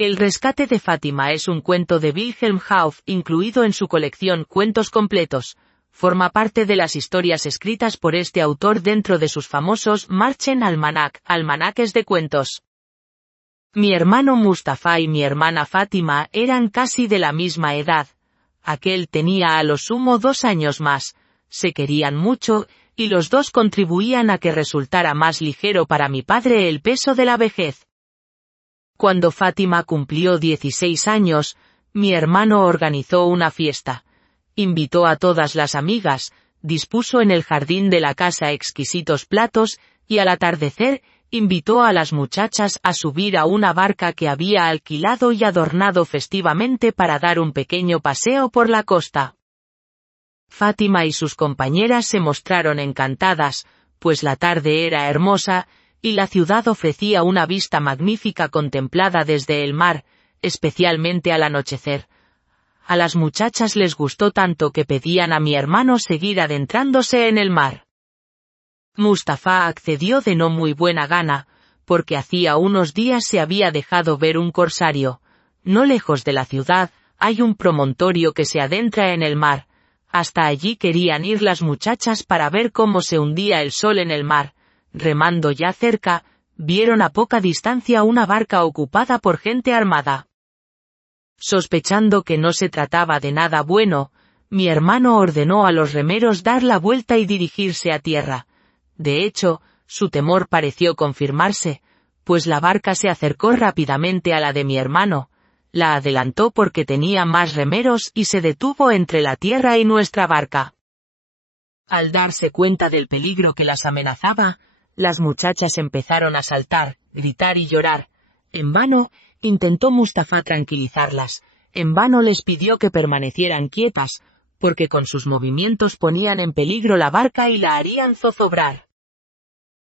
El rescate de Fátima es un cuento de Wilhelm Hauff incluido en su colección Cuentos completos. Forma parte de las historias escritas por este autor dentro de sus famosos Märchen Almanac, almanaques de cuentos. Mi hermano Mustafa y mi hermana Fátima eran casi de la misma edad. Aquel tenía a lo sumo 2 años más. Se querían mucho, y los dos contribuían a que resultara más ligero para mi padre el peso de la vejez. Cuando Fátima cumplió 16 años, mi hermano organizó una fiesta. Invitó a todas las amigas, dispuso en el jardín de la casa exquisitos platos, y al atardecer, invitó a las muchachas a subir a una barca que había alquilado y adornado festivamente para dar un pequeño paseo por la costa. Fátima y sus compañeras se mostraron encantadas, pues la tarde era hermosa, y la ciudad ofrecía una vista magnífica contemplada desde el mar, especialmente al anochecer. A las muchachas les gustó tanto que pedían a mi hermano seguir adentrándose en el mar. Mustafa accedió de no muy buena gana, porque hacía unos días se había dejado ver un corsario. No lejos de la ciudad, hay un promontorio que se adentra en el mar. Hasta allí querían ir las muchachas para ver cómo se hundía el sol en el mar. Remando ya cerca, vieron a poca distancia una barca ocupada por gente armada. Sospechando que no se trataba de nada bueno, mi hermano ordenó a los remeros dar la vuelta y dirigirse a tierra. De hecho, su temor pareció confirmarse, pues la barca se acercó rápidamente a la de mi hermano, la adelantó porque tenía más remeros y se detuvo entre la tierra y nuestra barca. Al darse cuenta del peligro que las amenazaba, las muchachas empezaron a saltar, gritar y llorar. En vano, intentó Mustafa tranquilizarlas, en vano les pidió que permanecieran quietas, porque con sus movimientos ponían en peligro la barca y la harían zozobrar.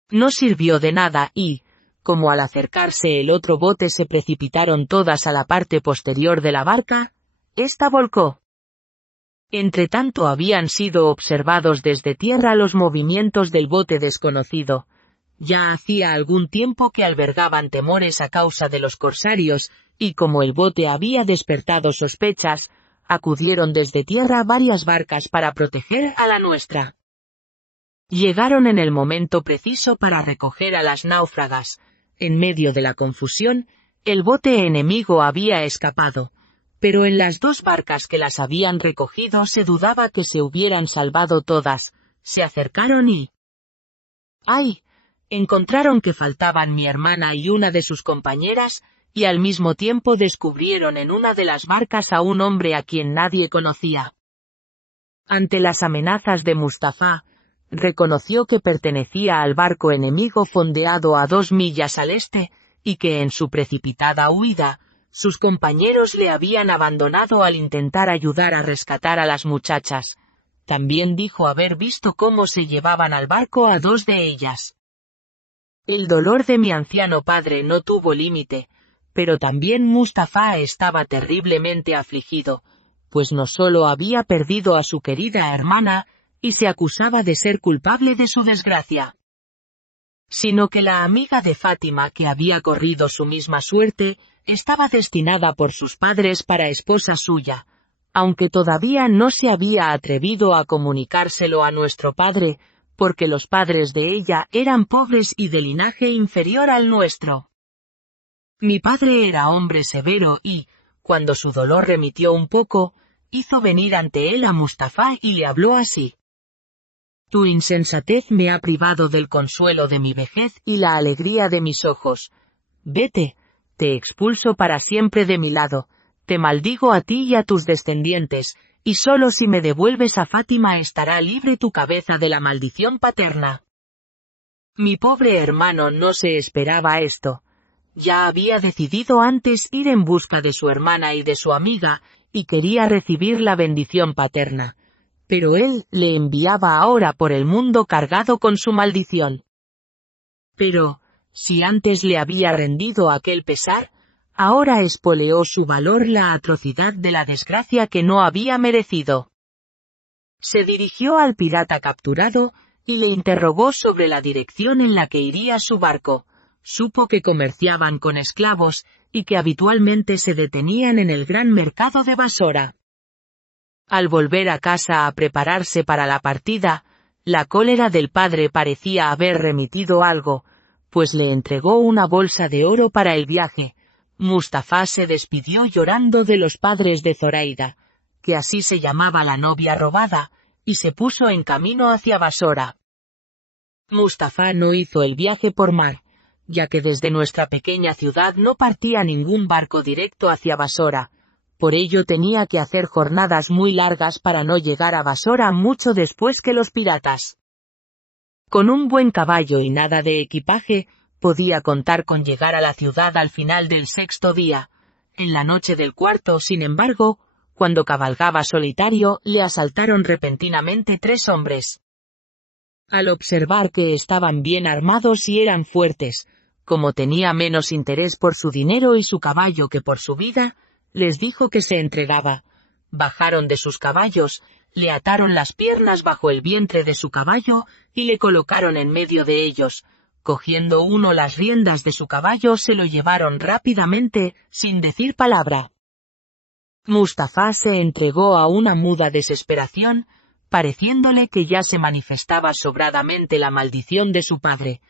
No sirvió de nada y, como al acercarse el otro bote se precipitaron todas a la parte posterior de la barca, ésta volcó. Entretanto habían sido observados desde tierra los movimientos del bote desconocido. Ya hacía algún tiempo que albergaban temores a causa de los corsarios, y como el bote había despertado sospechas, acudieron desde tierra varias barcas para proteger a la nuestra. Llegaron en el momento preciso para recoger a las náufragas. En medio de la confusión, el bote enemigo había escapado, pero en las 2 barcas que las habían recogido se dudaba que se hubieran salvado todas. Se acercaron y... ¡ay! Encontraron que faltaban mi hermana y una de sus compañeras, y al mismo tiempo descubrieron en una de las barcas a un hombre a quien nadie conocía. Ante las amenazas de Mustafa, reconoció que pertenecía al barco enemigo fondeado a 2 millas al este, y que en su precipitada huida, sus compañeros le habían abandonado al intentar ayudar a rescatar a las muchachas. También dijo haber visto cómo se llevaban al barco a 2 de ellas. El dolor de mi anciano padre no tuvo límite, pero también Mustafa estaba terriblemente afligido, pues no solo había perdido a su querida hermana, y se acusaba de ser culpable de su desgracia, sino que la amiga de Fátima que había corrido su misma suerte, estaba destinada por sus padres para esposa suya, aunque todavía no se había atrevido a comunicárselo a nuestro padre, porque los padres de ella eran pobres y de linaje inferior al nuestro. Mi padre era hombre severo y, cuando su dolor remitió un poco, hizo venir ante él a Mustafa y le habló así. Tu insensatez me ha privado del consuelo de mi vejez y la alegría de mis ojos. Vete, te expulso para siempre de mi lado, te maldigo a ti y a tus descendientes, y solo si me devuelves a Fátima estará libre tu cabeza de la maldición paterna. Mi pobre hermano no se esperaba esto. Ya había decidido antes ir en busca de su hermana y de su amiga, y quería recibir la bendición paterna. Pero él le enviaba ahora por el mundo cargado con su maldición. Pero, si antes le había rendido aquel pesar, ahora espoleó su valor la atrocidad de la desgracia que no había merecido. Se dirigió al pirata capturado, y le interrogó sobre la dirección en la que iría su barco. Supo que comerciaban con esclavos, y que habitualmente se detenían en el gran mercado de Basora. Al volver a casa a prepararse para la partida, la cólera del padre parecía haber remitido algo, pues le entregó una bolsa de oro para el viaje. Mustafá se despidió llorando de los padres de Zoraida, que así se llamaba la novia robada, y se puso en camino hacia Basora. Mustafá no hizo el viaje por mar, ya que desde nuestra pequeña ciudad no partía ningún barco directo hacia Basora. Por ello tenía que hacer jornadas muy largas para no llegar a Basora mucho después que los piratas. Con un buen caballo y nada de equipaje, podía contar con llegar a la ciudad al final del 6.º día. En la noche del 4.º, sin embargo, cuando cabalgaba solitario, le asaltaron repentinamente 3 hombres. Al observar que estaban bien armados y eran fuertes, como tenía menos interés por su dinero y su caballo que por su vida, les dijo que se entregaba. Bajaron de sus caballos, le ataron las piernas bajo el vientre de su caballo y le colocaron en medio de ellos. Cogiendo uno las riendas de su caballo se lo llevaron rápidamente, sin decir palabra. Mustafá se entregó a una muda desesperación, pareciéndole que ya se manifestaba sobradamente la maldición de su padre.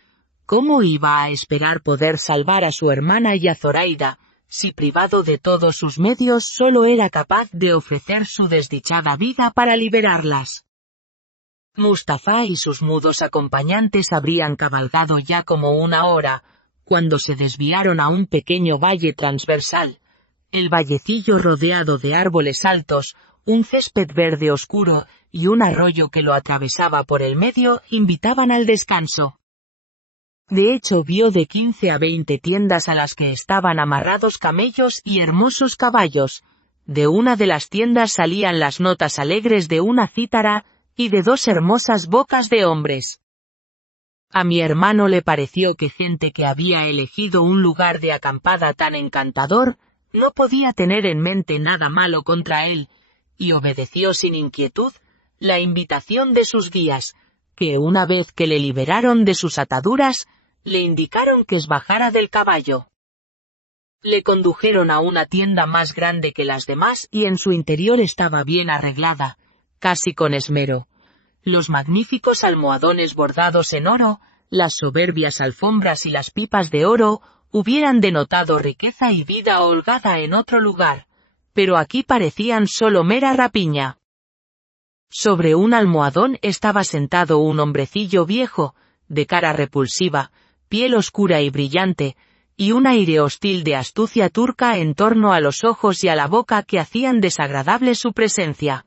¿Cómo iba a esperar poder salvar a su hermana y a Zoraida, si privado de todos sus medios solo era capaz de ofrecer su desdichada vida para liberarlas? Mustafá y sus mudos acompañantes habrían cabalgado ya como 1 hora, cuando se desviaron a un pequeño valle transversal. El vallecillo rodeado de árboles altos, un césped verde oscuro y un arroyo que lo atravesaba por el medio invitaban al descanso. De hecho vio de 15 a 20 tiendas a las que estaban amarrados camellos y hermosos caballos. De una de las tiendas salían las notas alegres de una cítara y de 2 hermosas bocas de hombres. A mi hermano le pareció que gente que había elegido un lugar de acampada tan encantador, no podía tener en mente nada malo contra él, y obedeció sin inquietud la invitación de sus guías, que una vez que le liberaron de sus ataduras, le indicaron que bajara del caballo. Le condujeron a una tienda más grande que las demás y en su interior estaba bien arreglada, casi con esmero. Los magníficos almohadones bordados en oro, las soberbias alfombras y las pipas de oro, hubieran denotado riqueza y vida holgada en otro lugar, pero aquí parecían solo mera rapiña. Sobre un almohadón estaba sentado un hombrecillo viejo, de cara repulsiva, piel oscura y brillante, y un aire hostil de astucia turca en torno a los ojos y a la boca que hacían desagradable su presencia.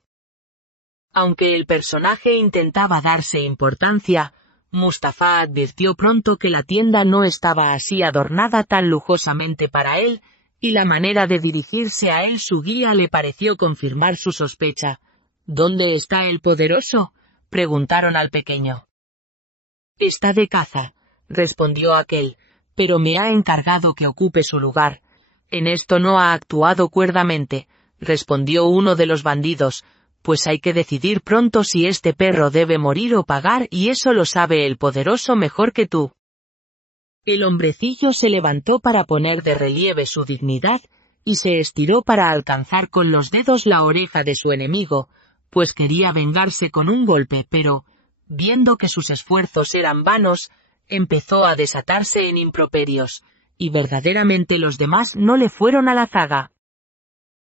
Aunque el personaje intentaba darse importancia, Mustafá advirtió pronto que la tienda no estaba así adornada tan lujosamente para él, y la manera de dirigirse a él su guía le pareció confirmar su sospecha. ¿Dónde está el poderoso?, preguntaron al pequeño. Está de caza, respondió aquel, pero me ha encargado que ocupe su lugar. En esto no ha actuado cuerdamente, respondió uno de los bandidos, pues hay que decidir pronto si este perro debe morir o pagar y eso lo sabe el poderoso mejor que tú. El hombrecillo se levantó para poner de relieve su dignidad, y se estiró para alcanzar con los dedos la oreja de su enemigo, pues quería vengarse con un golpe, pero, viendo que sus esfuerzos eran vanos, empezó a desatarse en improperios, y verdaderamente los demás no le fueron a la zaga.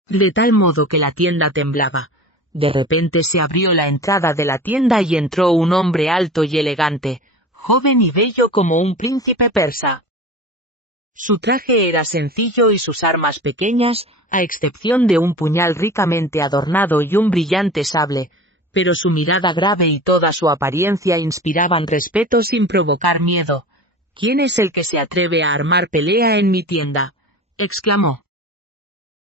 De tal modo que la tienda temblaba. De repente se abrió la entrada de la tienda y entró un hombre alto y elegante, joven y bello como un príncipe persa. Su traje era sencillo y sus armas pequeñas, a excepción de un puñal ricamente adornado y un brillante sable, pero su mirada grave y toda su apariencia inspiraban respeto sin provocar miedo. ¿Quién es el que se atreve a armar pelea en mi tienda?, exclamó.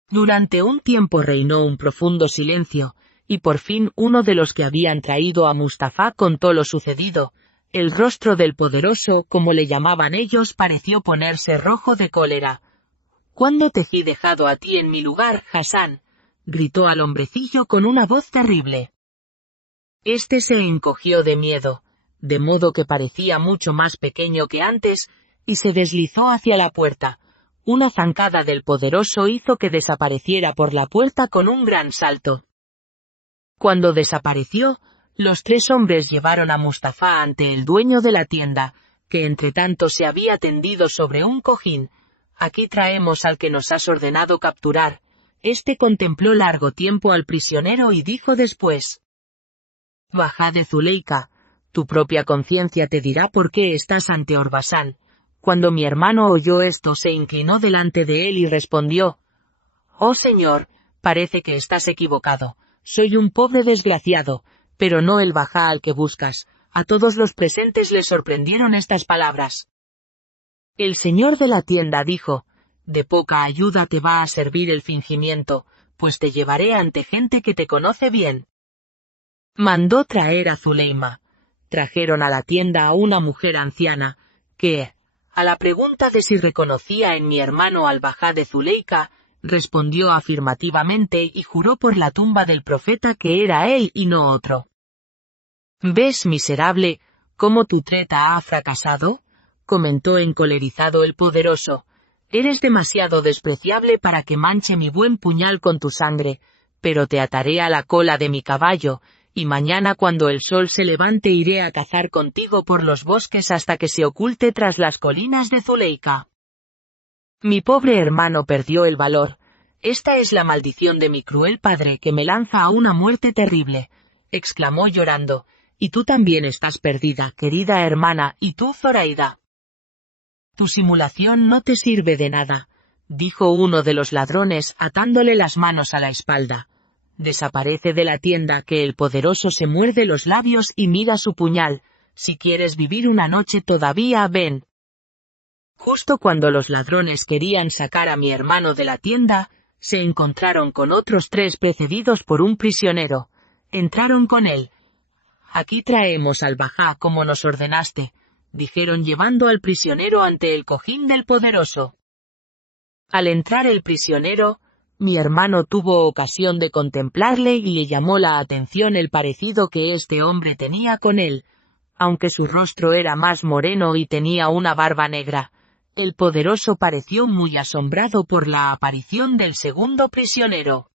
Durante un tiempo reinó un profundo silencio, y por fin uno de los que habían traído a Mustafá contó lo sucedido. El rostro del poderoso, como le llamaban ellos, pareció ponerse rojo de cólera. ¿Cuándo te he dejado a ti en mi lugar, Hasán?, gritó al hombrecillo con una voz terrible. Este se encogió de miedo, de modo que parecía mucho más pequeño que antes, y se deslizó hacia la puerta. Una zancada del poderoso hizo que desapareciera por la puerta con un gran salto. Cuando desapareció, los 3 hombres llevaron a Mustafá ante el dueño de la tienda, que entretanto se había tendido sobre un cojín. Aquí traemos al que nos has ordenado capturar. Este contempló largo tiempo al prisionero y dijo después: Bajá de Zuleika, tu propia conciencia te dirá por qué estás ante Orbasán. Cuando mi hermano oyó esto se inclinó delante de él y respondió: Oh señor, parece que estás equivocado. Soy un pobre desgraciado, pero no el bajá al que buscas. A todos los presentes les sorprendieron estas palabras. El señor de la tienda dijo: De poca ayuda te va a servir el fingimiento, pues te llevaré ante gente que te conoce bien. Mandó traer a Zuleima. Trajeron a la tienda a una mujer anciana, que, a la pregunta de si reconocía en mi hermano al bajá de Zuleika, respondió afirmativamente y juró por la tumba del profeta que era él y no otro. ¿Ves, miserable, cómo tu treta ha fracasado?, comentó encolerizado el poderoso. Eres demasiado despreciable para que manche mi buen puñal con tu sangre, pero te ataré a la cola de mi caballo, y mañana cuando el sol se levante iré a cazar contigo por los bosques hasta que se oculte tras las colinas de Zuleika. Mi pobre hermano perdió el valor. Esta es la maldición de mi cruel padre que me lanza a una muerte terrible, exclamó llorando, y tú también estás perdida, querida hermana, y tú, Zoraida. Tu simulación no te sirve de nada, dijo uno de los ladrones atándole las manos a la espalda. Desaparece de la tienda que el poderoso se muerde los labios y mira su puñal. Si quieres vivir una noche todavía, ven. Justo cuando los ladrones querían sacar a mi hermano de la tienda, se encontraron con otros 3 precedidos por un prisionero. Entraron con él. Aquí traemos al bajá como nos ordenaste, dijeron llevando al prisionero ante el cojín del poderoso. Al entrar el prisionero, mi hermano tuvo ocasión de contemplarle y le llamó la atención el parecido que este hombre tenía con él, aunque su rostro era más moreno y tenía una barba negra. El poderoso pareció muy asombrado por la aparición del segundo prisionero.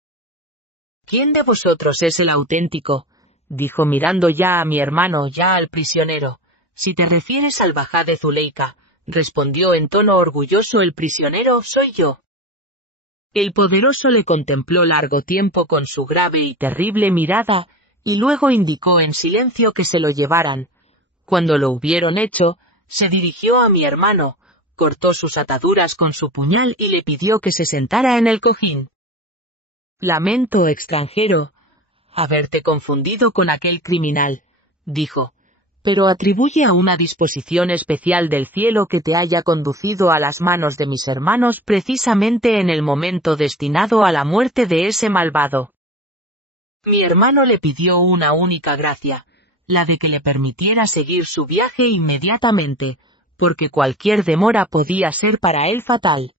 ¿Quién de vosotros es el auténtico?, dijo mirando ya a mi hermano, ya al prisionero. Si te refieres al bajá de Zuleika, respondió en tono orgulloso el prisionero, soy yo. El poderoso le contempló largo tiempo con su grave y terrible mirada, y luego indicó en silencio que se lo llevaran. Cuando lo hubieron hecho, se dirigió a mi hermano, cortó sus ataduras con su puñal y le pidió que se sentara en el cojín. Lamento, extranjero, haberte confundido con aquel criminal, dijo, pero atribuye a una disposición especial del cielo que te haya conducido a las manos de mis hermanos precisamente en el momento destinado a la muerte de ese malvado. Mi hermano le pidió una única gracia, la de que le permitiera seguir su viaje inmediatamente, porque cualquier demora podía ser para él fatal.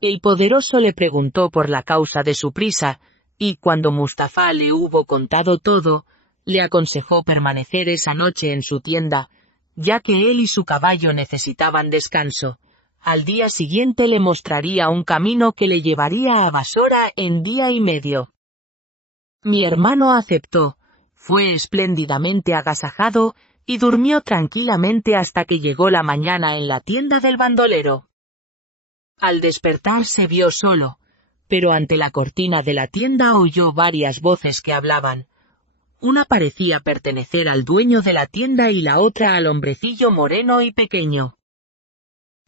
El poderoso le preguntó por la causa de su prisa, y cuando Mustafá le hubo contado todo, le aconsejó permanecer esa noche en su tienda, ya que él y su caballo necesitaban descanso. Al día siguiente le mostraría un camino que le llevaría a Basora en día y medio. Mi hermano aceptó, fue espléndidamente agasajado, y durmió tranquilamente hasta que llegó la mañana en la tienda del bandolero. Al despertar se vio solo, pero ante la cortina de la tienda oyó varias voces que hablaban. Una parecía pertenecer al dueño de la tienda y la otra al hombrecillo moreno y pequeño.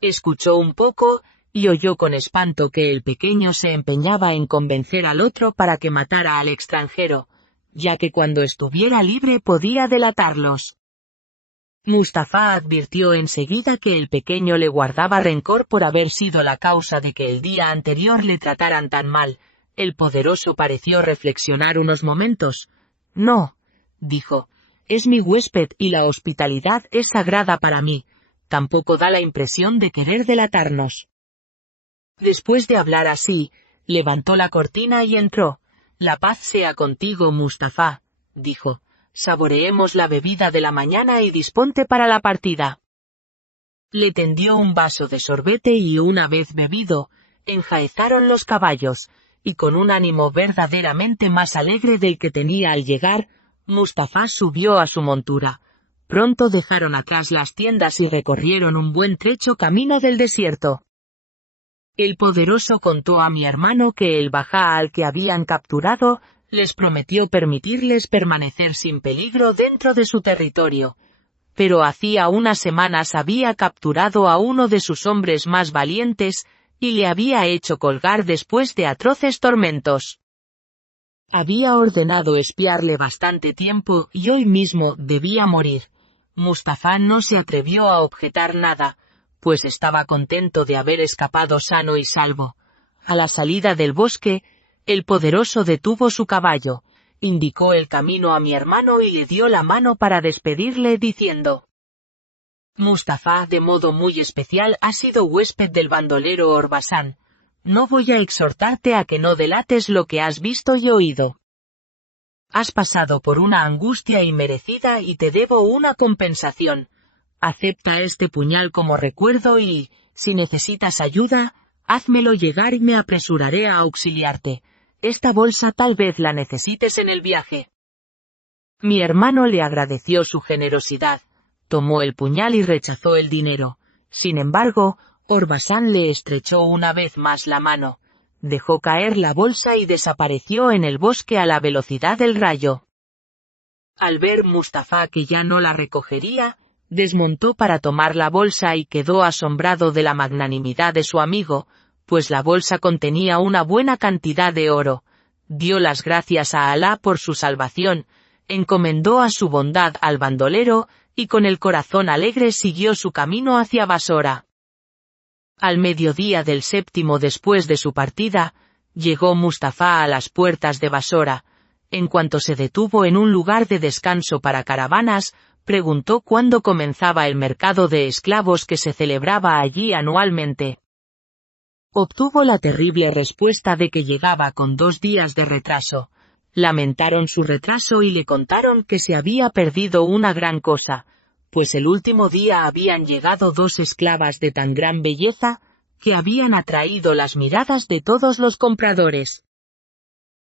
Escuchó un poco, y oyó con espanto que el pequeño se empeñaba en convencer al otro para que matara al extranjero, ya que cuando estuviera libre podía delatarlos. Mustafá advirtió enseguida que el pequeño le guardaba rencor por haber sido la causa de que el día anterior le trataran tan mal. El poderoso pareció reflexionar unos momentos. No, dijo, es mi huésped y la hospitalidad es sagrada para mí. Tampoco da la impresión de querer delatarnos. Después de hablar así, levantó la cortina y entró. La paz sea contigo, Mustafá, dijo. Saboreemos la bebida de la mañana y disponte para la partida. Le tendió un vaso de sorbete y una vez bebido, enjaezaron los caballos, y con un ánimo verdaderamente más alegre del que tenía al llegar, Mustafá subió a su montura. Pronto dejaron atrás las tiendas y recorrieron un buen trecho camino del desierto. El poderoso contó a mi hermano que el bajá al que habían capturado, les prometió permitirles permanecer sin peligro dentro de su territorio. Pero hacía unas semanas había capturado a uno de sus hombres más valientes, y le había hecho colgar después de atroces tormentos. Había ordenado espiarle bastante tiempo y hoy mismo debía morir. Mustafá no se atrevió a objetar nada, pues estaba contento de haber escapado sano y salvo. A la salida del bosque, el poderoso detuvo su caballo, indicó el camino a mi hermano y le dio la mano para despedirle diciendo: Mustafá de modo muy especial ha sido huésped del bandolero Orbasán. No voy a exhortarte a que no delates lo que has visto y oído. Has pasado por una angustia inmerecida y te debo una compensación. Acepta este puñal como recuerdo y, si necesitas ayuda, házmelo llegar y me apresuraré a auxiliarte. Esta bolsa tal vez la necesites en el viaje. Mi hermano le agradeció su generosidad, tomó el puñal y rechazó el dinero. Sin embargo, Orbasán le estrechó una vez más la mano, dejó caer la bolsa y desapareció en el bosque a la velocidad del rayo. Al ver Mustafá que ya no la recogería, desmontó para tomar la bolsa y quedó asombrado de la magnanimidad de su amigo, pues la bolsa contenía una buena cantidad de oro. Dio las gracias a Alá por su salvación, encomendó a su bondad al bandolero, y con el corazón alegre siguió su camino hacia Basora. Al mediodía del séptimo después de su partida, llegó Mustafá a las puertas de Basora. En cuanto se detuvo en un lugar de descanso para caravanas, preguntó cuándo comenzaba el mercado de esclavos que se celebraba allí anualmente. Obtuvo la terrible respuesta de que llegaba con 2 días de retraso. Lamentaron su retraso y le contaron que se había perdido una gran cosa, pues el último día habían llegado 2 esclavas de tan gran belleza, que habían atraído las miradas de todos los compradores.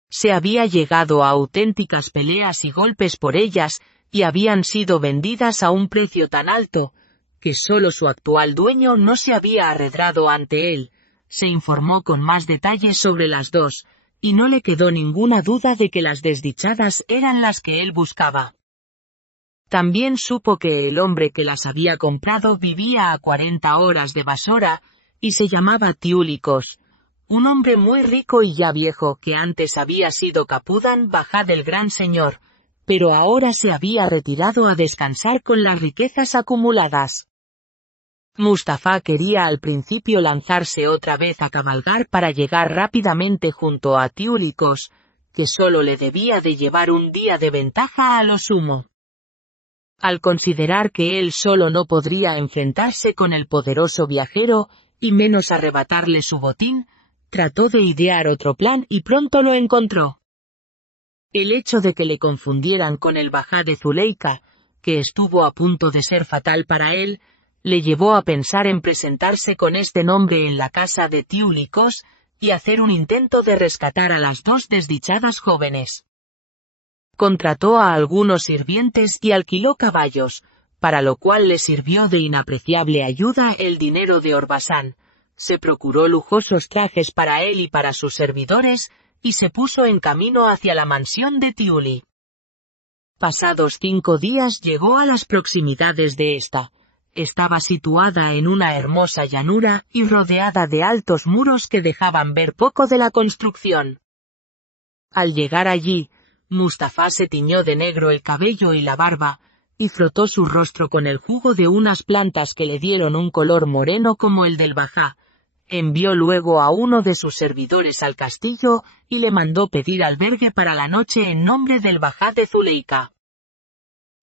Se había llegado a auténticas peleas y golpes por ellas, y habían sido vendidas a un precio tan alto, que solo su actual dueño no se había arredrado ante él. Se informó con más detalles sobre las 2, y no le quedó ninguna duda de que las desdichadas eran las que él buscaba. También supo que el hombre que las había comprado vivía a 40 horas de Basora, y se llamaba Tiúlicos, un hombre muy rico y ya viejo que antes había sido Capudán bajá del gran señor, pero ahora se había retirado a descansar con las riquezas acumuladas. Mustafá quería al principio lanzarse otra vez a cabalgar para llegar rápidamente junto a Tiúlicos, que solo le debía de llevar un día de ventaja a lo sumo. Al considerar que él solo no podría enfrentarse con el poderoso viajero, y menos arrebatarle su botín, trató de idear otro plan y pronto lo encontró. El hecho de que le confundieran con el bajá de Zuleika, que estuvo a punto de ser fatal para él, le llevó a pensar en presentarse con este nombre en la casa de Tiúlicos, y hacer un intento de rescatar a las 2 desdichadas jóvenes. Contrató a algunos sirvientes y alquiló caballos, para lo cual le sirvió de inapreciable ayuda el dinero de Orbasán. Se procuró lujosos trajes para él y para sus servidores, y se puso en camino hacia la mansión de Tiuli. Pasados 5 días llegó a las proximidades de esta. Estaba situada en una hermosa llanura y rodeada de altos muros que dejaban ver poco de la construcción. Al llegar allí, Mustafá se tiñó de negro el cabello y la barba, y frotó su rostro con el jugo de unas plantas que le dieron un color moreno como el del bajá. Envió luego a uno de sus servidores al castillo, y le mandó pedir albergue para la noche en nombre del bajá de Zuleika.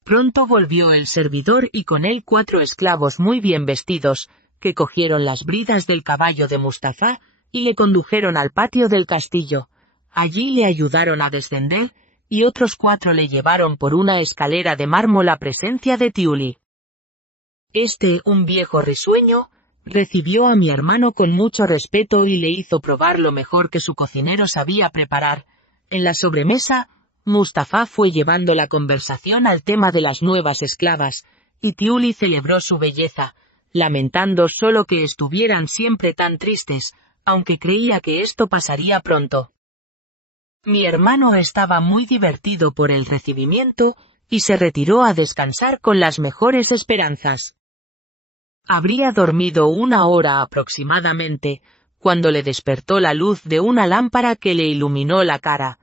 Pronto volvió el servidor y con él 4 esclavos muy bien vestidos, que cogieron las bridas del caballo de Mustafá, y le condujeron al patio del castillo. Allí le ayudaron a descender, y otros 4 le llevaron por una escalera de mármol a presencia de Tiuli. Un viejo risueño, recibió a mi hermano con mucho respeto y le hizo probar lo mejor que su cocinero sabía preparar. En la sobremesa, Mustafá fue llevando la conversación al tema de las nuevas esclavas, y Tiuli celebró su belleza, lamentando solo que estuvieran siempre tan tristes, aunque creía que esto pasaría pronto. Mi hermano estaba muy divertido por el recibimiento, y se retiró a descansar con las mejores esperanzas. Habría dormido 1 hora aproximadamente, cuando le despertó la luz de una lámpara que le iluminó la cara.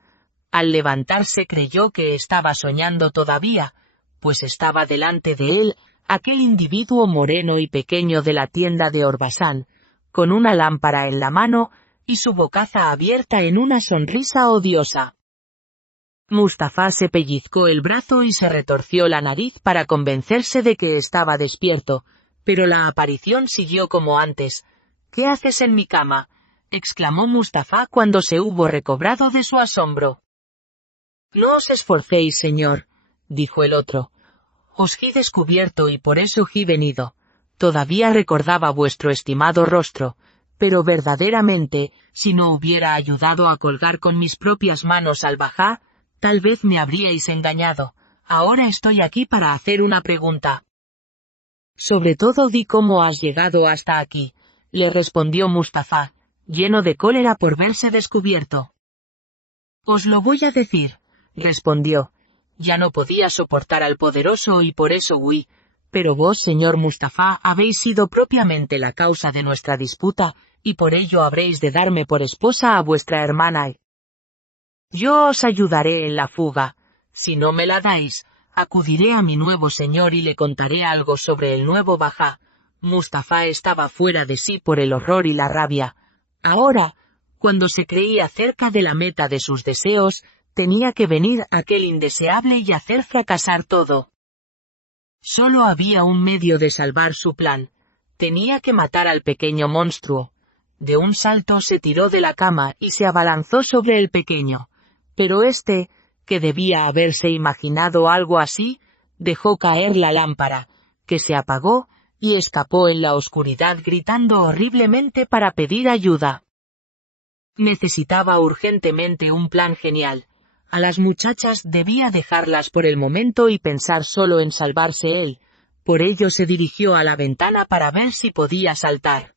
Al levantarse creyó que estaba soñando todavía, pues estaba delante de él aquel individuo moreno y pequeño de la tienda de Orbasán, con una lámpara en la mano, y su bocaza abierta en una sonrisa odiosa. Mustafá se pellizcó el brazo y se retorció la nariz para convencerse de que estaba despierto, pero la aparición siguió como antes. «¿Qué haces en mi cama?», exclamó Mustafá cuando se hubo recobrado de su asombro. «No os esforcéis, señor», dijo el otro. «Os he descubierto y por eso he venido. Todavía recordaba vuestro estimado rostro, pero verdaderamente, si no hubiera ayudado a colgar con mis propias manos al bajá, tal vez me habríais engañado. Ahora estoy aquí para hacer una pregunta». «Sobre todo di cómo has llegado hasta aquí», le respondió Mustafá, lleno de cólera por verse descubierto. «Os lo voy a decir», respondió. «Ya no podía soportar al poderoso y por eso huí, pero vos, señor Mustafá, habéis sido propiamente la causa de nuestra disputa, y por ello habréis de darme por esposa a vuestra hermana. Yo os ayudaré en la fuga. Si no me la dais, acudiré a mi nuevo señor y le contaré algo sobre el nuevo bajá». Mustafá estaba fuera de sí por el horror y la rabia. Ahora, cuando se creía cerca de la meta de sus deseos, tenía que venir aquel indeseable y hacer fracasar todo. Solo había un medio de salvar su plan. Tenía que matar al pequeño monstruo. De un salto se tiró de la cama y se abalanzó sobre el pequeño. Pero que debía haberse imaginado algo así, dejó caer la lámpara, que se apagó, y escapó en la oscuridad gritando horriblemente para pedir ayuda. Necesitaba urgentemente un plan genial. A las muchachas debía dejarlas por el momento y pensar solo en salvarse él. Por ello se dirigió a la ventana para ver si podía saltar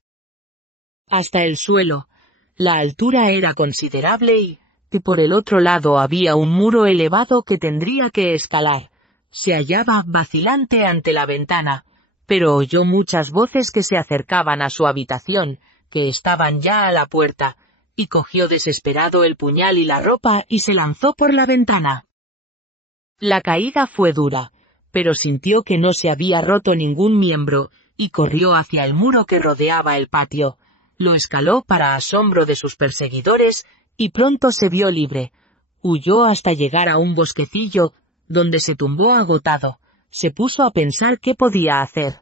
hasta el suelo. La altura era considerable y por el otro lado había un muro elevado que tendría que escalar. Se hallaba vacilante ante la ventana, pero oyó muchas voces que se acercaban a su habitación, que estaban ya a la puerta, y cogió desesperado el puñal y la ropa y se lanzó por la ventana. La caída fue dura, pero sintió que no se había roto ningún miembro, y corrió hacia el muro que rodeaba el patio. Lo escaló para asombro de sus perseguidores, y pronto se vio libre. Huyó hasta llegar a un bosquecillo, donde se tumbó agotado. Se puso a pensar qué podía hacer.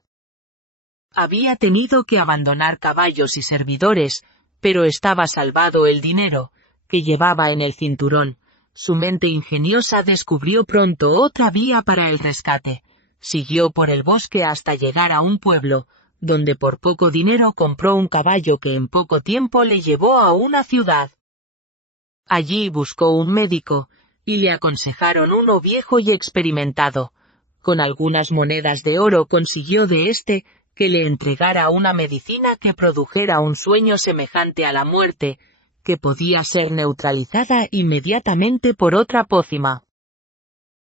Había tenido que abandonar caballos y servidores, pero estaba salvado el dinero, que llevaba en el cinturón. Su mente ingeniosa descubrió pronto otra vía para el rescate. Siguió por el bosque hasta llegar a un pueblo, donde por poco dinero compró un caballo que en poco tiempo le llevó a una ciudad. Allí buscó un médico, y le aconsejaron uno viejo y experimentado. Con algunas monedas de oro consiguió de que le entregara una medicina que produjera un sueño semejante a la muerte, que podía ser neutralizada inmediatamente por otra pócima.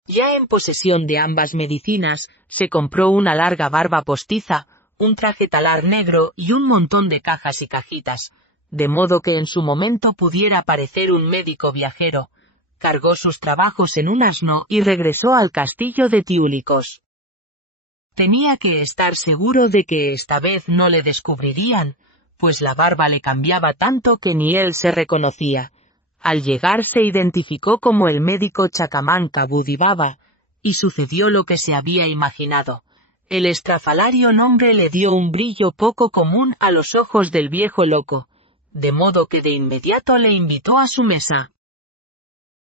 Ya en posesión de ambas medicinas, se compró una larga barba postiza, un traje talar negro y un montón de cajas y cajitas, de modo que en su momento pudiera parecer un médico viajero. Cargó sus trabajos en un asno y regresó al castillo de Tiúlicos. Tenía que estar seguro de que esta vez no le descubrirían, pues la barba le cambiaba tanto que ni él se reconocía. Al llegar se identificó como el médico Chacamán Cabudibaba, y sucedió lo que se había imaginado. El estrafalario nombre le dio un brillo poco común a los ojos del viejo loco, de modo que de inmediato le invitó a su mesa.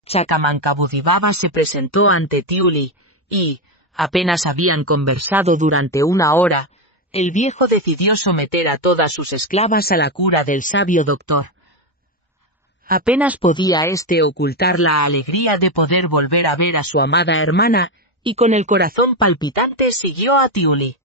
Chacamán Cabudibaba se presentó ante Tiuli, y, Apenas habían conversado durante 1 hora, el viejo decidió someter a todas sus esclavas a la cura del sabio doctor. Apenas podía éste ocultar la alegría de poder volver a ver a su amada hermana, y con el corazón palpitante siguió a Thiuli,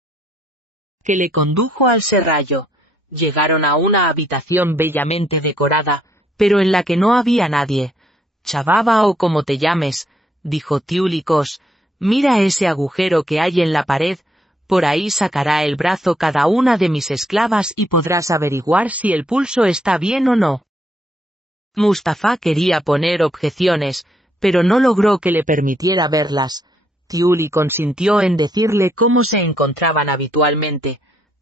que le condujo al serrallo. Llegaron a una habitación bellamente decorada, pero en la que no había nadie. «Chavaba o como te llames», dijo Thiuli Kos, «mira ese agujero que hay en la pared, por ahí sacará el brazo cada una de mis esclavas y podrás averiguar si el pulso está bien o no». Mustafá quería poner objeciones, pero no logró que le permitiera verlas. Thiuli consintió en decirle cómo se encontraban habitualmente.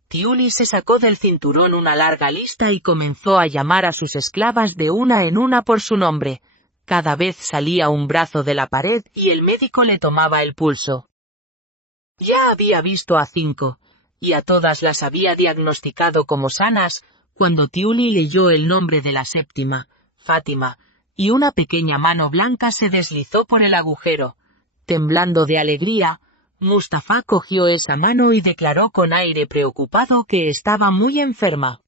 Thiuli se sacó del cinturón una larga lista y comenzó a llamar a sus esclavas de una en una por su nombre. Cada vez salía un brazo de la pared y el médico le tomaba el pulso. Ya había visto a 5, y a todas las había diagnosticado como sanas, cuando Thiuli leyó el nombre de la 7ª, Fátima, y una pequeña mano blanca se deslizó por el agujero. Temblando de alegría, Mustafá cogió esa mano y declaró con aire preocupado que estaba muy enferma.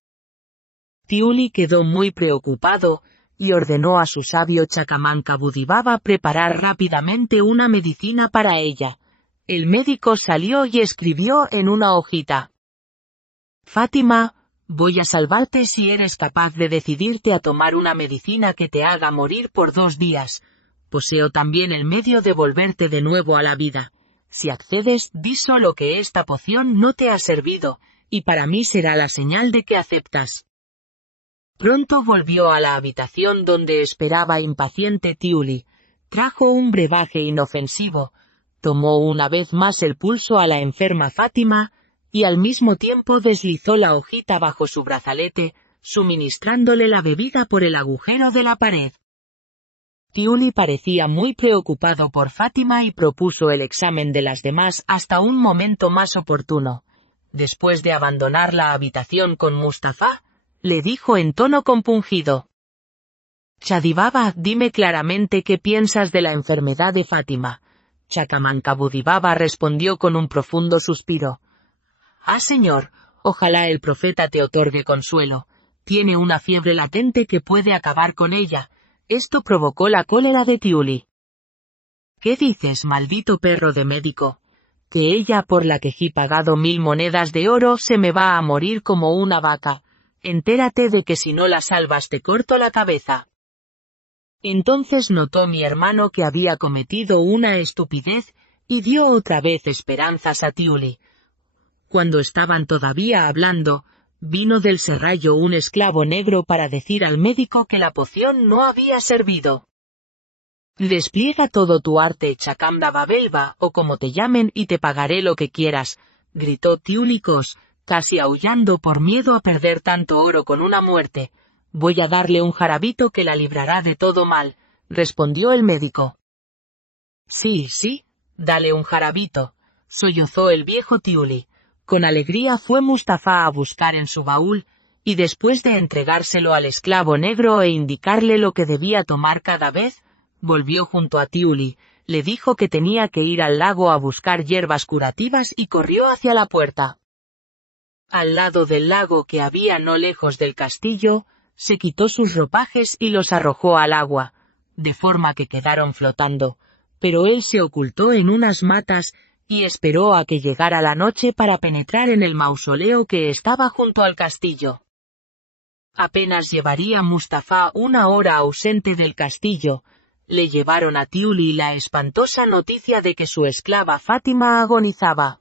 Thiuli quedó muy preocupado, y ordenó a su sabio Chacamán Kabudibaba preparar rápidamente una medicina para ella. El médico salió y escribió en una hojita: «Fátima, voy a salvarte si eres capaz de decidirte a tomar una medicina que te haga morir por 2 días. Poseo también el medio de volverte de nuevo a la vida. Si accedes, di solo que esta poción no te ha servido, y para mí será la señal de que aceptas». Pronto volvió a la habitación donde esperaba impaciente Thiuli. Trajo un brebaje inofensivo, tomó una vez más el pulso a la enferma Fátima, y al mismo tiempo deslizó la hojita bajo su brazalete, suministrándole la bebida por el agujero de la pared. Thiuli parecía muy preocupado por Fátima y propuso el examen de las demás hasta un momento más oportuno. Después de abandonar la habitación con Mustafá, le dijo en tono compungido: «Chadibaba, dime claramente qué piensas de la enfermedad de Fátima». Chacamán Kabudibaba respondió con un profundo suspiro: «Ah, señor, ojalá el profeta te otorgue consuelo. Tiene una fiebre latente que puede acabar con ella». Esto provocó la cólera de Thiuli. «¿Qué dices, maldito perro de médico? Que ella por la que he pagado 1000 monedas de oro se me va a morir como una vaca. Entérate de que si no la salvas te corto la cabeza». Entonces notó mi hermano que había cometido una estupidez, y dio otra vez esperanzas a Thiuli. Cuando estaban todavía hablando, vino del serrallo un esclavo negro para decir al médico que la poción no había servido. «Despliega todo tu arte, Chacamda Babelba, o como te llamen, y te pagaré lo que quieras», gritó Thiuli Kos, casi aullando por miedo a perder tanto oro con una muerte. «Voy a darle un jarabito que la librará de todo mal», respondió el médico. «Sí, sí, dale un jarabito», sollozó el viejo Thiuli. Con alegría fue Mustafá a buscar en su baúl, y después de entregárselo al esclavo negro e indicarle lo que debía tomar cada vez, volvió junto a Thiuli, le dijo que tenía que ir al lago a buscar hierbas curativas y corrió hacia la puerta. Al lado del lago que había no lejos del castillo, se quitó sus ropajes y los arrojó al agua, de forma que quedaron flotando, pero él se ocultó en unas matas y esperó a que llegara la noche para penetrar en el mausoleo que estaba junto al castillo. Apenas llevaría Mustafá 1 hora ausente del castillo, le llevaron a Thiuli la espantosa noticia de que su esclava Fátima agonizaba.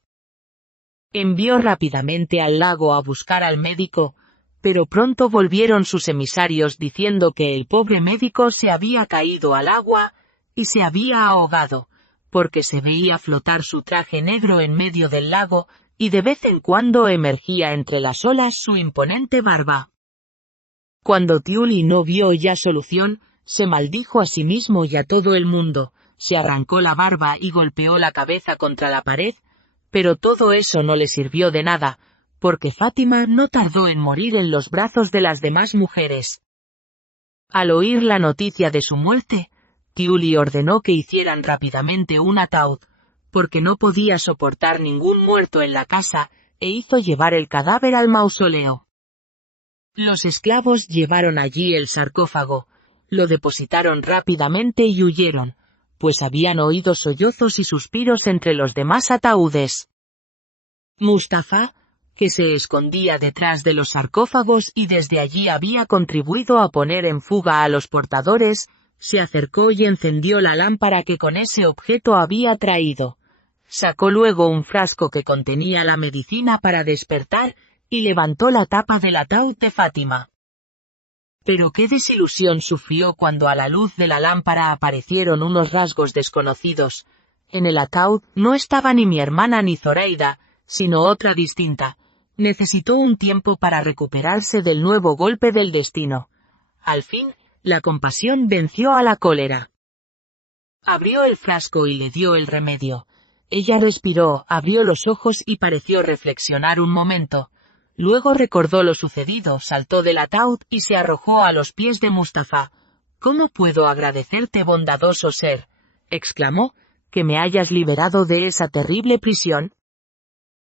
Envió rápidamente al lago a buscar al médico, pero pronto volvieron sus emisarios diciendo que el pobre médico se había caído al agua y se había ahogado, porque se veía flotar su traje negro en medio del lago, y de vez en cuando emergía entre las olas su imponente barba. Cuando Thiuli no vio ya solución, se maldijo a sí mismo y a todo el mundo, se arrancó la barba y golpeó la cabeza contra la pared, pero todo eso no le sirvió de nada, porque Fátima no tardó en morir en los brazos de las demás mujeres. Al oír la noticia de su muerte, Thiuli ordenó que hicieran rápidamente un ataúd, porque no podía soportar ningún muerto en la casa, e hizo llevar el cadáver al mausoleo. Los esclavos llevaron allí el sarcófago, lo depositaron rápidamente y huyeron, pues habían oído sollozos y suspiros entre los demás ataúdes. Mustafa, que se escondía detrás de los sarcófagos y desde allí había contribuido a poner en fuga a los portadores, se acercó y encendió la lámpara que con ese objeto había traído. Sacó luego un frasco que contenía la medicina para despertar, y levantó la tapa del ataúd de Fátima. Pero qué desilusión sufrió cuando a la luz de la lámpara aparecieron unos rasgos desconocidos. En el ataúd no estaba ni mi hermana ni Zoraida, sino otra distinta. Necesitó un tiempo para recuperarse del nuevo golpe del destino. Al fin, la compasión venció a la cólera. Abrió el frasco y le dio el remedio. Ella respiró, abrió los ojos y pareció reflexionar un momento. Luego recordó lo sucedido, saltó del ataúd y se arrojó a los pies de Mustafa. «¿Cómo puedo agradecerte, bondadoso ser?», exclamó, «que me hayas liberado de esa terrible prisión».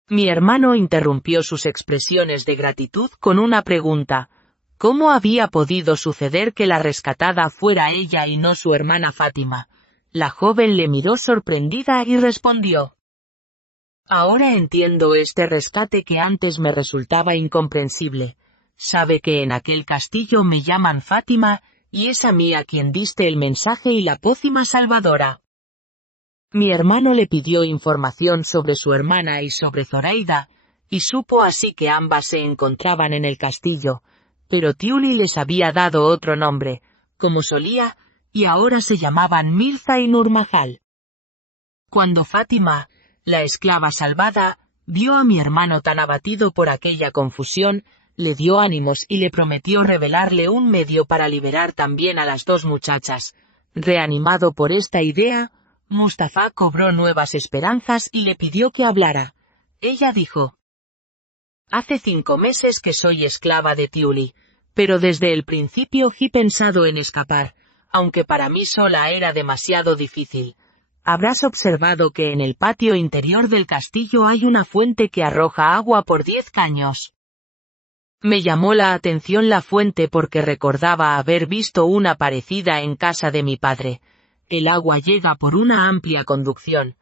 Mi hermano interrumpió sus expresiones de gratitud con una pregunta. ¿Cómo había podido suceder que la rescatada fuera ella y no su hermana Fátima? La joven le miró sorprendida y respondió: «Ahora entiendo este rescate que antes me resultaba incomprensible. Sabe que en aquel castillo me llaman Fátima, y es a mí a quien diste el mensaje y la pócima salvadora». Mi hermano le pidió información sobre su hermana y sobre Zoraida, y supo así que ambas se encontraban en el castillo, pero Tiuli les había dado otro nombre, como solía, y ahora se llamaban Mirza y Nurmahal. Cuando Fátima, la esclava salvada, vio a mi hermano tan abatido por aquella confusión, le dio ánimos y le prometió revelarle un medio para liberar también a las dos muchachas. Reanimado por esta idea, Mustafa cobró nuevas esperanzas y le pidió que hablara. Ella dijo: «Hace 5 meses que soy esclava de Tiuli, pero desde el principio he pensado en escapar, aunque para mí sola era demasiado difícil. Habrás observado que en el patio interior del castillo hay una fuente que arroja agua por 10 caños. Me llamó la atención la fuente porque recordaba haber visto una parecida en casa de mi padre. El agua llega por una amplia conducción.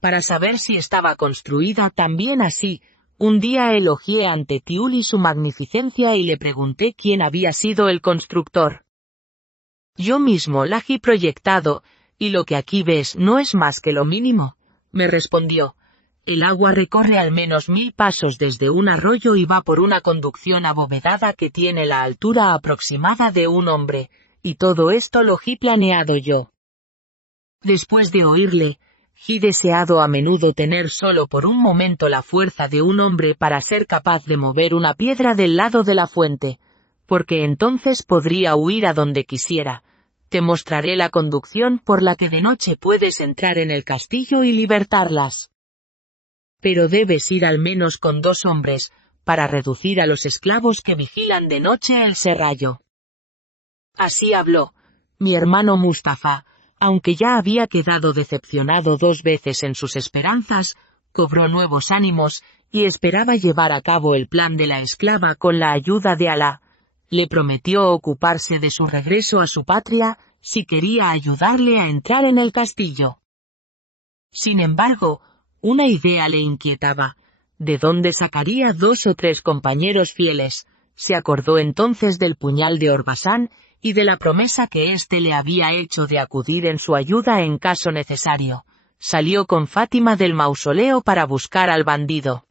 Para saber si estaba construida también así, un día elogié ante Tiuli su magnificencia y le pregunté quién había sido el constructor. «Yo mismo la he proyectado, y lo que aquí ves no es más que lo mínimo», me respondió. «El agua recorre al menos 1000 pasos desde un arroyo y va por una conducción abovedada que tiene la altura aproximada de un hombre, y todo esto lo he planeado yo». Después de oírle, he deseado a menudo tener solo por un momento la fuerza de un hombre para ser capaz de mover una piedra del lado de la fuente, porque entonces podría huir a donde quisiera. Te mostraré la conducción por la que de noche puedes entrar en el castillo y libertarlas. Pero debes ir al menos con 2 hombres, para reducir a los esclavos que vigilan de noche el serrallo. Así habló. Mi hermano Mustafa, aunque ya había quedado decepcionado 2 veces en sus esperanzas, cobró nuevos ánimos, y esperaba llevar a cabo el plan de la esclava con la ayuda de Alá. Le prometió ocuparse de su regreso a su patria, si quería ayudarle a entrar en el castillo. Sin embargo, una idea le inquietaba. ¿De dónde sacaría 2 o 3 compañeros fieles? Se acordó entonces del puñal de Orbasán, y de la promesa que éste le había hecho de acudir en su ayuda en caso necesario. Salió con Fátima del mausoleo para buscar al bandido.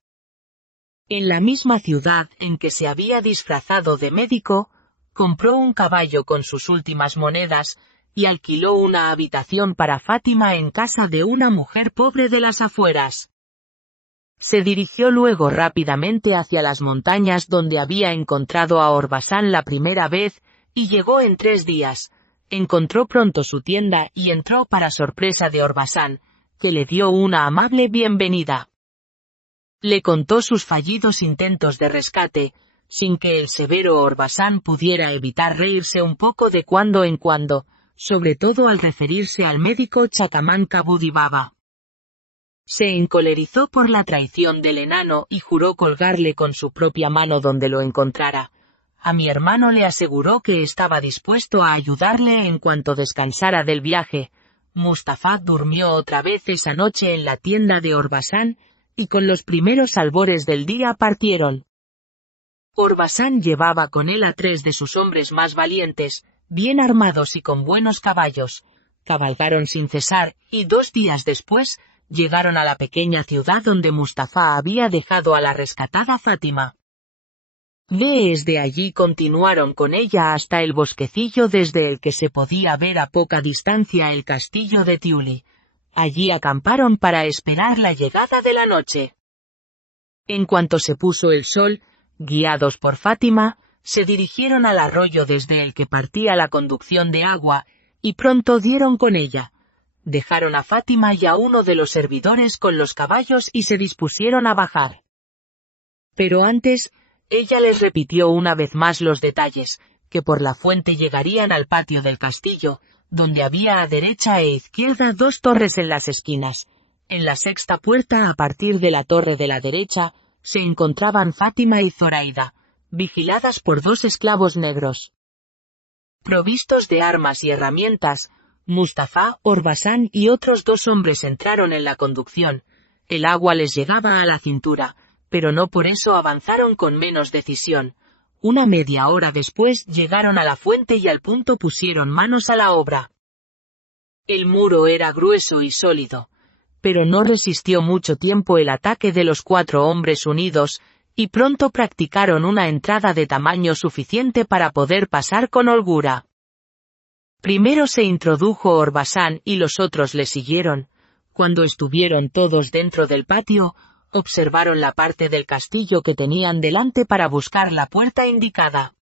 En la misma ciudad en que se había disfrazado de médico, compró un caballo con sus últimas monedas, y alquiló una habitación para Fátima en casa de una mujer pobre de las afueras. Se dirigió luego rápidamente hacia las montañas donde había encontrado a Orbasán la primera vez, y llegó en 3 días. Encontró pronto su tienda y entró para sorpresa de Orbasán, que le dio una amable bienvenida. Le contó sus fallidos intentos de rescate, sin que el severo Orbasán pudiera evitar reírse un poco de cuando en cuando, sobre todo al referirse al médico Chacamán Kabudi Baba. Se encolerizó por la traición del enano y juró colgarle con su propia mano donde lo encontrara. A mi hermano le aseguró que estaba dispuesto a ayudarle en cuanto descansara del viaje. Mustafá durmió otra vez esa noche en la tienda de Orbasán, y con los primeros albores del día partieron. Orbasán llevaba con él a 3 de sus hombres más valientes, bien armados y con buenos caballos. Cabalgaron sin cesar, y 2 días después, llegaron a la pequeña ciudad donde Mustafá había dejado a la rescatada Fátima. Desde allí continuaron con ella hasta el bosquecillo desde el que se podía ver a poca distancia el castillo de Tiuli. Allí acamparon para esperar la llegada de la noche. En cuanto se puso el sol, guiados por Fátima, se dirigieron al arroyo desde el que partía la conducción de agua, y pronto dieron con ella. Dejaron a Fátima y a uno de los servidores con los caballos y se dispusieron a bajar. Pero antes, ella les repitió una vez más los detalles, que por la fuente llegarían al patio del castillo, donde había a derecha e izquierda 2 torres en las esquinas. En la 6ª puerta a partir de la torre de la derecha, se encontraban Fátima y Zoraida, vigiladas por 2 esclavos negros. Provistos de armas y herramientas, Mustafá, Orbasán y otros 2 hombres entraron en la conducción. El agua les llegaba a la cintura, pero no por eso avanzaron con menos decisión. Una media hora después llegaron a la fuente y al punto pusieron manos a la obra. El muro era grueso y sólido, pero no resistió mucho tiempo el ataque de los 4 hombres unidos, y pronto practicaron una entrada de tamaño suficiente para poder pasar con holgura. Primero se introdujo Orbasán y los otros le siguieron. Cuando estuvieron todos dentro del patio, observaron la parte del castillo que tenían delante para buscar la puerta indicada.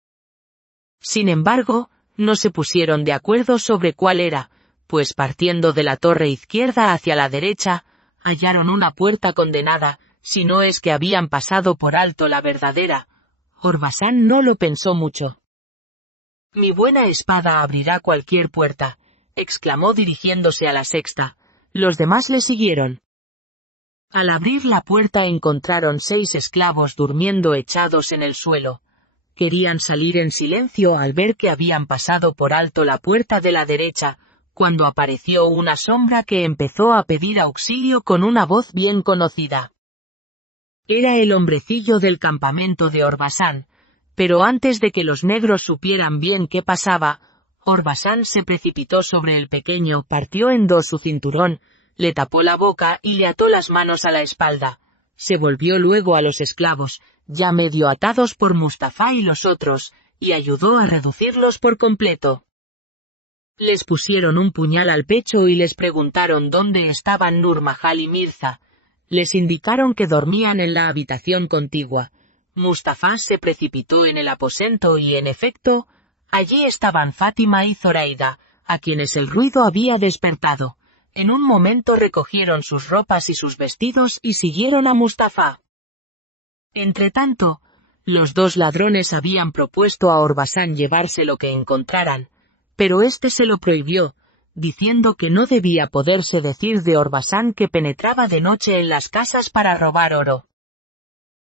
Sin embargo, no se pusieron de acuerdo sobre cuál era, pues partiendo de la torre izquierda hacia la derecha, hallaron una puerta condenada, si no es que habían pasado por alto la verdadera. Orbasán no lo pensó mucho. «Mi buena espada abrirá cualquier puerta», exclamó dirigiéndose a la 6ª. Los demás le siguieron. Al abrir la puerta encontraron 6 esclavos durmiendo echados en el suelo. Querían salir en silencio al ver que habían pasado por alto la puerta de la derecha, cuando apareció una sombra que empezó a pedir auxilio con una voz bien conocida. Era el hombrecillo del campamento de Orbasán, pero antes de que los negros supieran bien qué pasaba, Orbasán se precipitó sobre el pequeño, partió en 2 su cinturón, le tapó la boca y le ató las manos a la espalda. Se volvió luego a los esclavos, ya medio atados por Mustafá y los otros, y ayudó a reducirlos por completo. Les pusieron un puñal al pecho y les preguntaron dónde estaban Nurmahal y Mirza. Les indicaron que dormían en la habitación contigua. Mustafá se precipitó en el aposento y, en efecto, allí estaban Fátima y Zoraida, a quienes el ruido había despertado. En un momento recogieron sus ropas y sus vestidos y siguieron a Mustafá. Entretanto, los 2 ladrones habían propuesto a Orbasán llevarse lo que encontraran, pero éste se lo prohibió, diciendo que no debía poderse decir de Orbasán que penetraba de noche en las casas para robar oro.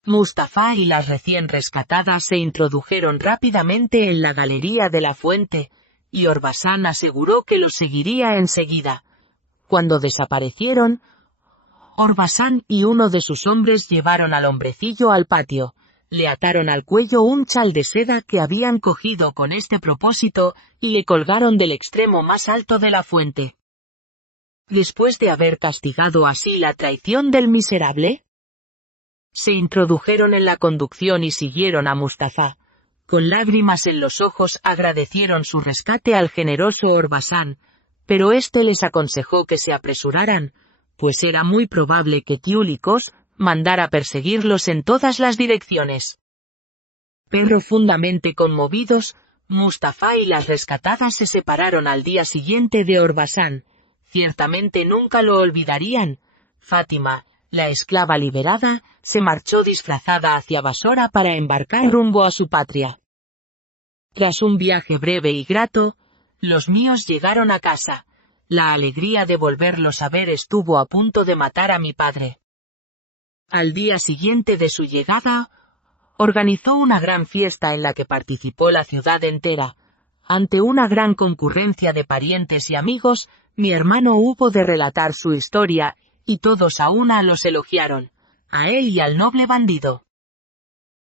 Mustafá y las recién rescatadas se introdujeron rápidamente en la galería de la fuente, y Orbasán aseguró que los seguiría enseguida. Cuando desaparecieron, Orbasán y uno de sus hombres llevaron al hombrecillo al patio, le ataron al cuello un chal de seda que habían cogido con este propósito y le colgaron del extremo más alto de la fuente. Después de haber castigado así la traición del miserable, se introdujeron en la conducción y siguieron a Mustafá. Con lágrimas en los ojos agradecieron su rescate al generoso Orbasán, pero éste les aconsejó que se apresuraran, pues era muy probable que Tiúlicos mandara perseguirlos en todas las direcciones. Profundamente conmovidos, Mustafá y las rescatadas se separaron al día siguiente de Orbasán. Ciertamente nunca lo olvidarían. Fátima, la esclava liberada, se marchó disfrazada hacia Basora para embarcar rumbo a su patria. Tras un viaje breve y grato, los míos llegaron a casa. La alegría de volverlos a ver estuvo a punto de matar a mi padre. Al día siguiente de su llegada, organizó una gran fiesta en la que participó la ciudad entera. Ante una gran concurrencia de parientes y amigos, mi hermano hubo de relatar su historia, y todos a una los elogiaron, a él y al noble bandido.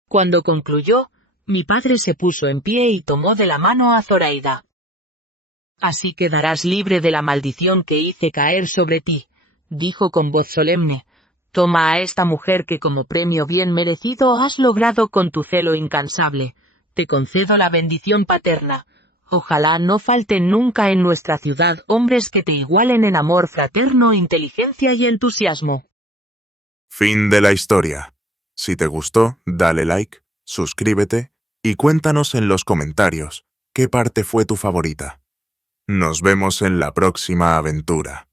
Cuando concluyó, mi padre se puso en pie y tomó de la mano a Zoraida. «Así quedarás libre de la maldición que hice caer sobre ti», dijo con voz solemne. «Toma a esta mujer que como premio bien merecido has logrado con tu celo incansable. Te concedo la bendición paterna. Ojalá no falten nunca en nuestra ciudad hombres que te igualen en amor fraterno, inteligencia y entusiasmo». Fin de la historia. Si te gustó, dale like, suscríbete y cuéntanos en los comentarios qué parte fue tu favorita. Nos vemos en la próxima aventura.